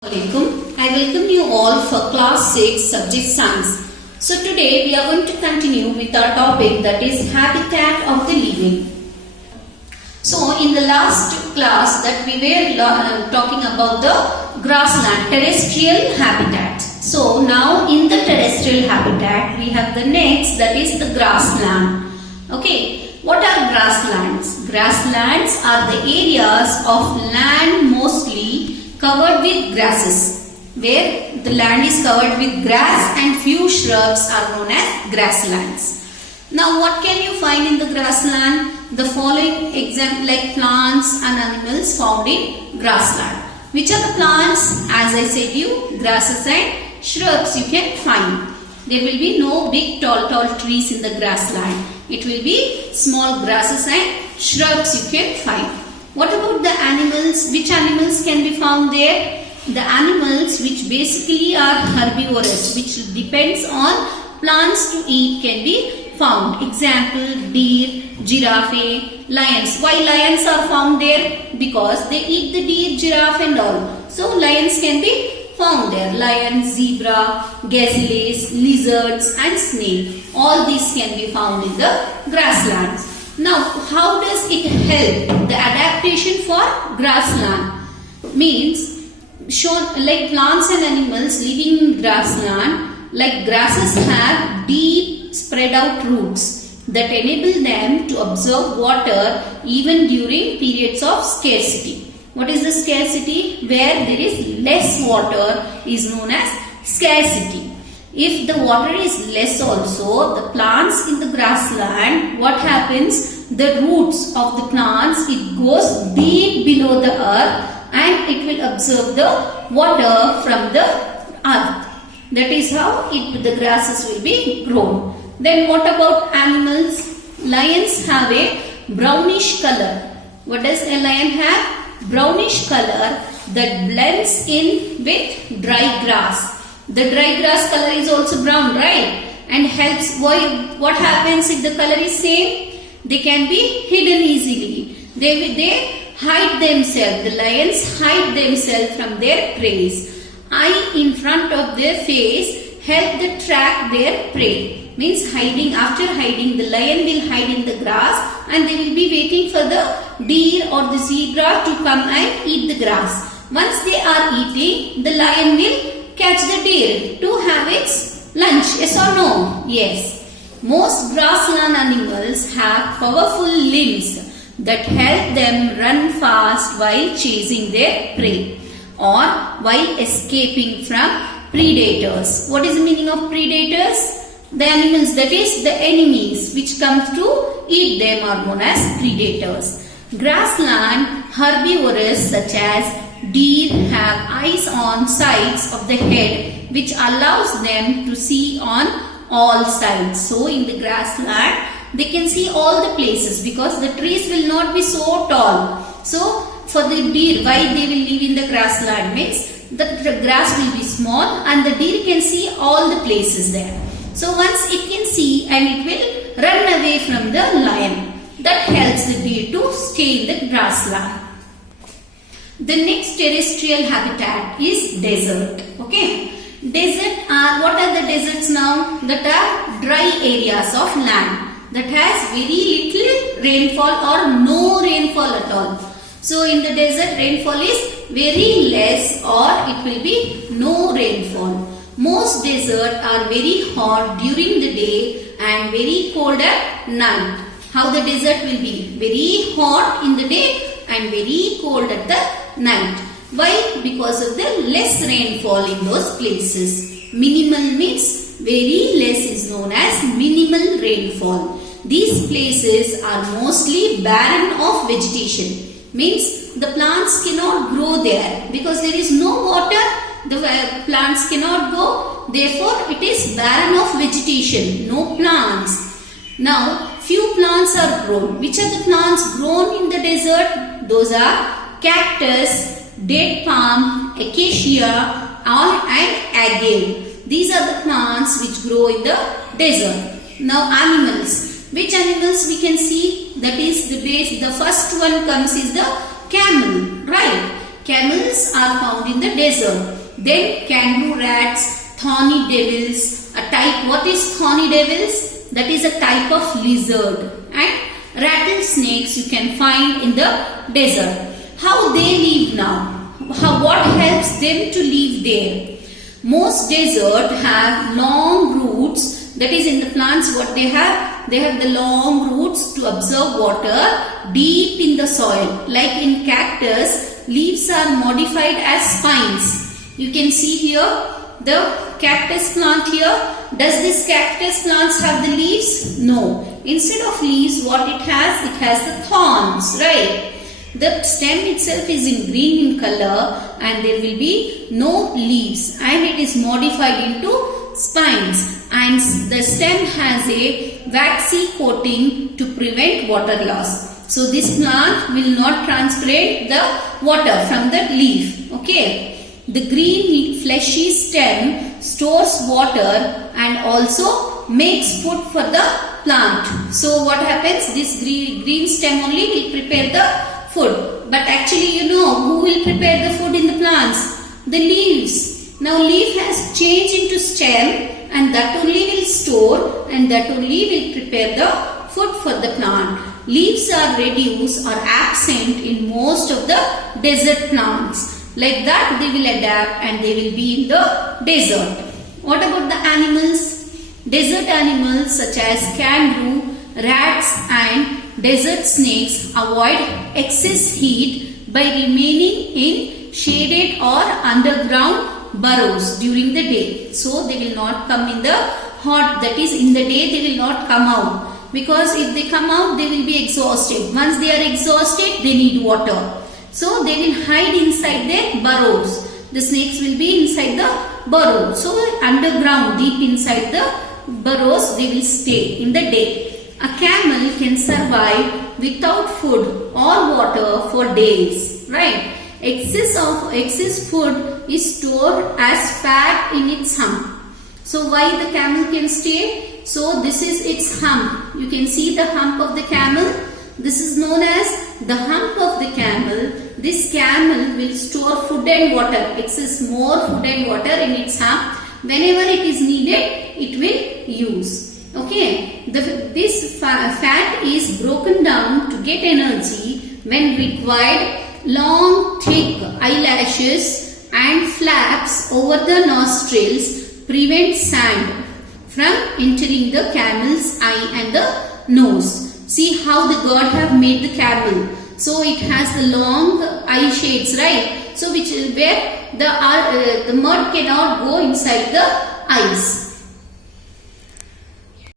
Assalamualaikum. I welcome you all for class 6 subject science. So today we are going to continue with our topic, that is habitat of the living. So in the last class that we were talking about the grassland, terrestrial habitat. So now in the terrestrial habitat we have the next, that is the grassland. Okay, what are grasslands? Grasslands are the areas of land mostly covered with grasses, where the land is covered with grass and few shrubs are known as grasslands. Now what can you find in the grassland? The following example, like plants and animals found in grassland. Which are the plants? As I said you, grasses and shrubs you can find. There will be no big tall trees in the grassland. It will be small grasses and shrubs you can find. What about the animals? Which animals can be found there? The animals which basically are herbivorous, which depends on plants to eat, can be found. Example, deer, giraffe, lions. Why lions are found there? Because they eat the deer, giraffe and all. So lions can be found there. Lion, zebra, gazelles, lizards and snake. All these can be found in the grasslands. Now, how does it help? The adaptation for grassland means like plants and animals living in grassland, like grasses have deep spread out roots that enable them to absorb water even during periods of scarcity. What is the scarcity? Where there is less water is known as scarcity. If the water is less also, the plants in the grassland, what happens? The roots of the plants, it goes deep below the earth and it will absorb the water from the earth. That is how the grasses will be grown. Then what about animals? Lions have a brownish color. What does a lion have? Brownish color that blends in with dry grass. The dry grass color is also brown, right? And helps, what happens if the color is same? They can be hidden easily. They hide themselves. The lions hide themselves from their prey. Eye in front of their face help them track their prey. Means hiding, after hiding, the lion will hide in the grass and they will be waiting for the deer or the zebra to come and eat the grass. Once they are eating, the lion will catch the deer to have its lunch. Yes or no? Yes. Most grassland animals have powerful limbs that help them run fast while chasing their prey or while escaping from predators. What is the meaning of predators? The animals, that is the enemies which come to eat them, are known as predators. Grassland herbivores such as deer have eyes on sides of the head which allows them to see on all sides. So in the grassland they can see all the places because the trees will not be so tall. So for the deer, why they will live in the grassland means the grass will be small and the deer can see all the places there. So once it can see and it will run away from the lion. That helps the deer to stay in the grassland. The next terrestrial habitat is desert. Okay. Desert are, what are the deserts now? That are dry areas of land that has very little rainfall or no rainfall at all. So in the desert rainfall is very less or it will be no rainfall. Most deserts are very hot during the day and very cold at night. How the desert will be? Very hot in the day and very cold at the night. Why? Because of the less rainfall in those places. Minimal means very less is known as minimal rainfall. These places are mostly barren of vegetation. Means the plants cannot grow there because there is no water. The plants cannot grow. Therefore, it is barren of vegetation. No plants. Now, few plants are grown. Which are the plants grown in the desert? Those are cactus, date palm, acacia and agave. These are the plants which grow in the desert. Now animals. Which animals we can see? That is the first one comes is the camel, right? camels are found in the desert. Then kangaroo rats, thorny devils, a type. What is thorny devils? That is a type of lizard. And rattlesnakes you can find in the desert. How they live now? What helps them to live there? Most deserts have long roots. That is, in the plants what they have? They have the long roots to absorb water deep in the soil. Like in cactus, leaves are modified as spines. You can see here the cactus plant here. Does this cactus plants have the leaves? No. Instead of leaves, what it has the thorns, right? The stem itself is in green in color and there will be no leaves, and it is modified into spines, and the stem has a waxy coating to prevent water loss. So this plant will not transpirate the water from the leaf. Okay. The green fleshy stem stores water and also makes food for the plant. So what happens? This green stem only will prepare the food. But actually, you know, who will prepare the food in the plants? The leaves. Now leaf has changed into stem, and that only will store and that only will prepare the food for the plant. Leaves are reduced or absent in most of the desert plants. Like that they will adapt and they will be in the desert. What about the animals? Desert animals such as kangaroo, rats and desert snakes avoid excess heat by remaining in shaded or underground burrows during the day. So they will not come in the hot, that is in the day they will not come out, because if they come out they will be exhausted. Once they are exhausted, they need water. So they will hide inside their burrows. The snakes will be inside the burrow. So underground, deep inside the burrows, they will stay in the day. A camel can survive without food or water for days. Right? Excess food is stored as fat in its hump. So why the camel can stay? So this is its hump. You can see the hump of the camel. This is known as the hump of the camel. This camel will store food and water, excess more food and water in its hump. Whenever it is needed, it will use. Okay, this fat is broken down to get energy when required. Long, thick eyelashes and flaps over the nostrils prevent sand from entering the camel's eye and the nose. See how the God have made the camel. So it has the long eye shades, right? So which is where the mud cannot go inside the eyes.